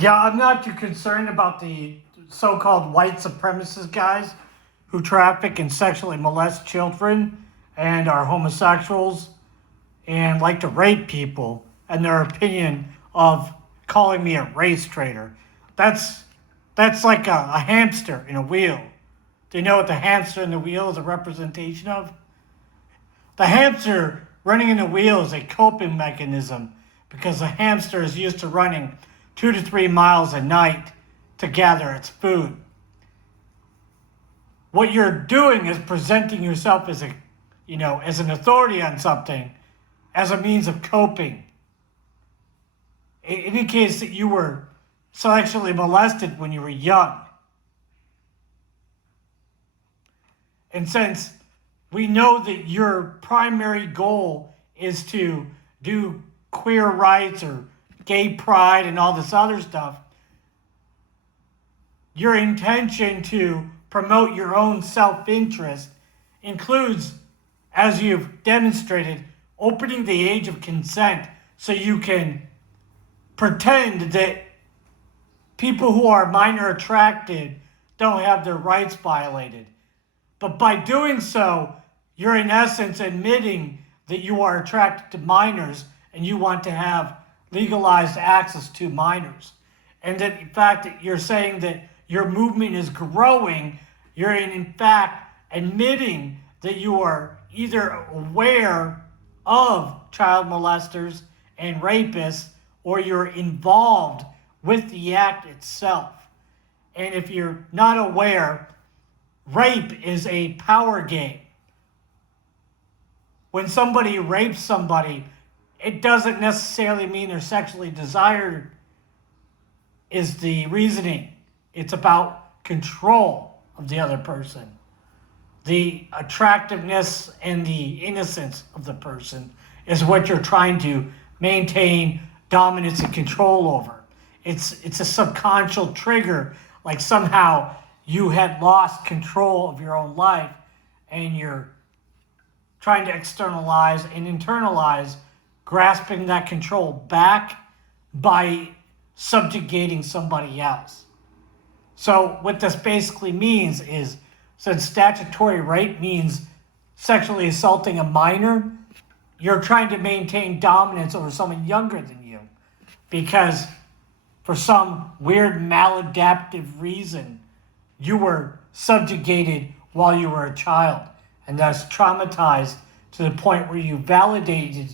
Yeah, I'm not too concerned about the so-called white supremacist guys who traffic and sexually molest children and are homosexuals and like to rape people and their opinion of calling me a race traitor. That's that's like a hamster in a wheel. Do you know what the hamster in the wheel is a representation of? The hamster running in the wheel is a coping mechanism because the hamster is used to running 2 to 3 miles a night to gather its food. What you're doing is presenting yourself as as an authority on something as a means of coping. It indicates that you were sexually molested when you were young. And since we know that your primary goal is to do queer rights or gay pride and all this other stuff, your intention to promote your own self-interest includes, as you've demonstrated, opening the age of consent so you can pretend that people who are minor attracted don't have their rights violated. But by doing so, you're in essence admitting that you are attracted to minors and you want to have legalized access to minors. And that in fact that you're saying that your movement is growing, you're in fact admitting that you are either aware of child molesters and rapists or you're involved with the act itself. And if you're not aware, rape is a power game. When somebody rapes somebody, it doesn't necessarily mean they're sexually desired, is the reasoning. It's about control of the other person. The attractiveness and the innocence of the person is what you're trying to maintain dominance and control over. It's a subconscious trigger, like somehow you had lost control of your own life and you're trying to externalize and internalize, grasping that control back by subjugating somebody else. So what this basically means is, since statutory rape means sexually assaulting a minor, you're trying to maintain dominance over someone younger than you because for some weird maladaptive reason, you were subjugated while you were a child and thus traumatized to the point where you validated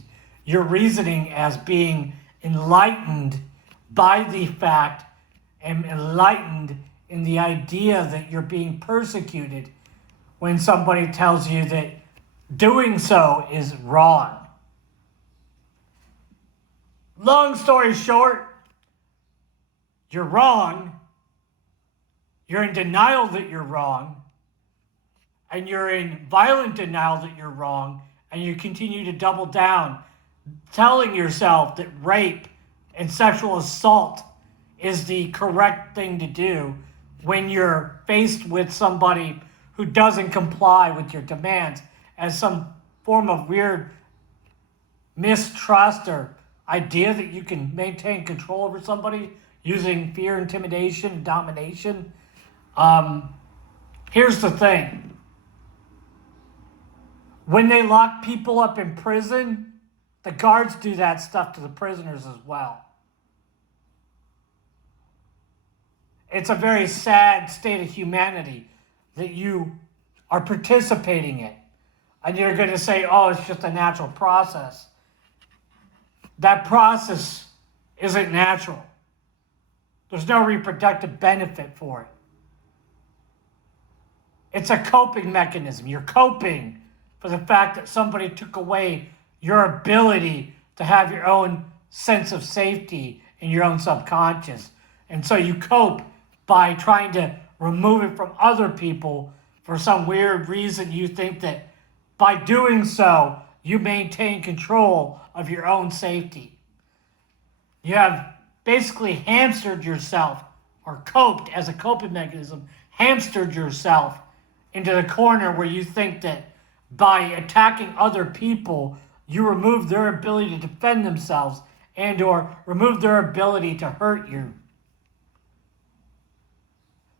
your reasoning as being enlightened by the fact and enlightened in the idea that you're being persecuted when somebody tells you that doing so is wrong. Long story short, you're wrong. You're in denial that you're wrong. And you're in violent denial that you're wrong. And you continue to double down, telling yourself that rape and sexual assault is the correct thing to do when you're faced with somebody who doesn't comply with your demands as some form of weird mistrust or idea that you can maintain control over somebody using fear, intimidation, and domination. Here's the thing. When they lock people up in prison, the guards do that stuff to the prisoners as well. It's a very sad state of humanity that you are participating in. And you're going to say, oh, it's just a natural process. That process isn't natural. There's no reproductive benefit for it. It's a coping mechanism. You're coping for the fact that somebody took away your ability to have your own sense of safety in your own subconscious. And so you cope by trying to remove it from other people for some weird reason. You think that by doing so, you maintain control of your own safety. You have basically hamstered yourself, or coped as a coping mechanism, hamstered yourself into the corner where you think that by attacking other people, you remove their ability to defend themselves and or remove their ability to hurt you.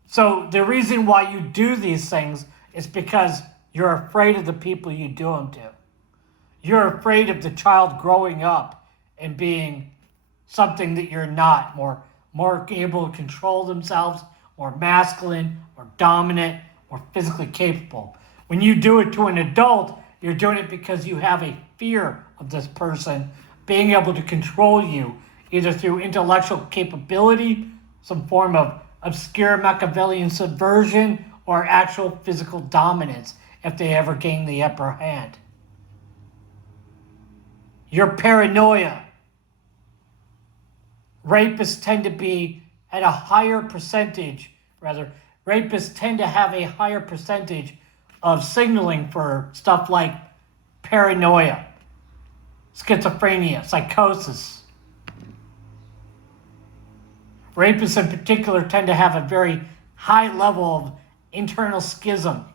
So the reason why you do these things is because you're afraid of the people you do them to. You're afraid of the child growing up and being something that you're not, more able to control themselves, more masculine, more dominant, more physically capable. When you do it to an adult, you're doing it because you have a fear of this person being able to control you, either through intellectual capability, some form of obscure Machiavellian subversion, or actual physical dominance if they ever gain the upper hand. Your paranoia. Rapists tend to be at a higher percentage, rapists tend to have a higher percentage of signaling for stuff like paranoia, schizophrenia, psychosis. Rapists in particular tend to have a very high level of internal schisms.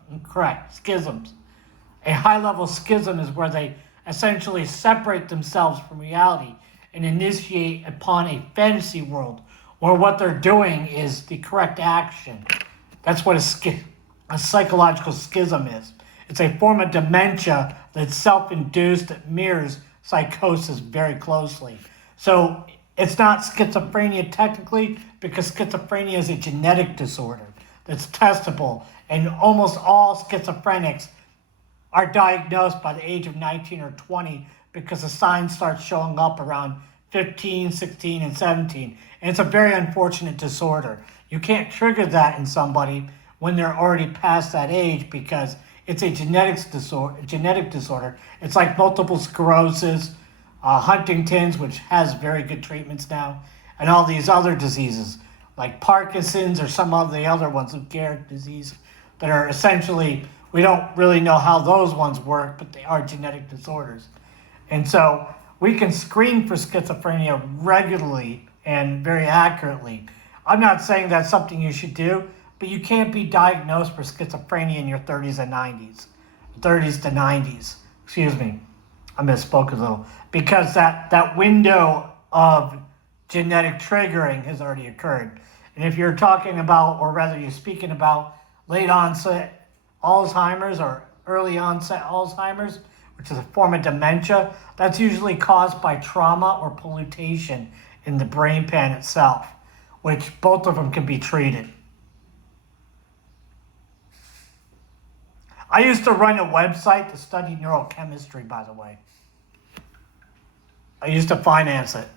A high level schism is where they essentially separate themselves from reality and initiate upon a fantasy world where what they're doing is the correct action. That's what a psychological schism is. It's a form of dementia that's self-induced that mirrors psychosis very closely. So it's not schizophrenia technically, because schizophrenia is a genetic disorder that's testable, and almost all schizophrenics are diagnosed by the age of 19 or 20 because the signs start showing up around 15, 16, and 17. And it's a very unfortunate disorder. You can't trigger that in somebody when they're already past that age because it's a genetic disorder. It's like multiple sclerosis, Huntington's, which has very good treatments now, and all these other diseases like Parkinson's or some of the other ones, Lou Gehrig disease, that are essentially, we don't really know how those ones work, but they are genetic disorders. And so we can screen for schizophrenia regularly and very accurately. I'm not saying that's something you should do, but you can't be diagnosed for schizophrenia in your 30s and 90s. 30s to 90s. Excuse me. I misspoke a little. Because that window of genetic triggering has already occurred. And if you're talking about, or rather you're speaking about late onset Alzheimer's or early onset Alzheimer's, which is a form of dementia, that's usually caused by trauma or pollution in the brain pan itself, which both of them can be treated. I used to run a website to study neurochemistry, by the way. I used to finance it.